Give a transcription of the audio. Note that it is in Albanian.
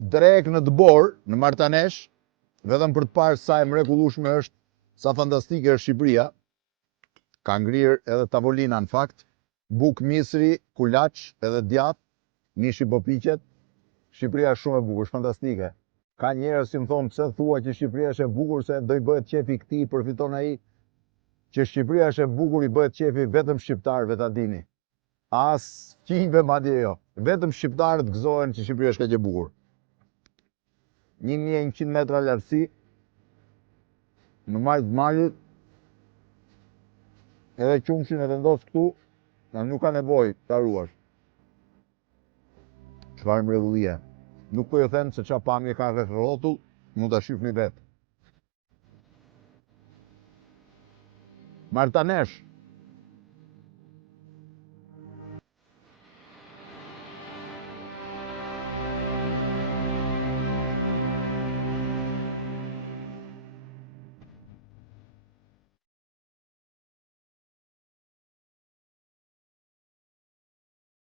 drejk në të borë, në Martanesh, vetëm për të parë sa e mrekullueshme është, sa fantastike është Shqipëria. Ka ngrirë edhe tavolina në fakt, buk misri, kulaç edhe djath, mishi po piqet. Shqipëria është shumë e bukur, është fantastike. Ka njerëz që më thonë pse thua që Shqipëria është e bukur, se do i bëhet qefi këtij, përfiton ai. Që Shqipëria është e bukur, i bëhet qefi vetëm shqiptarëve, ta dini. As qinjve madje jo. Vetëm shqiptarët gëzohen që Shqipëria është kaq e bukur. 1100 metra lartësi, në majtë malit, edhe qumshin e vendos këtu, nuk ka nevojë ta ruash. Çfarë mrekullie. Nuk po ju them se çfarë pamje ka rreth rrotull, mund ta shihni vetë. Martanesh.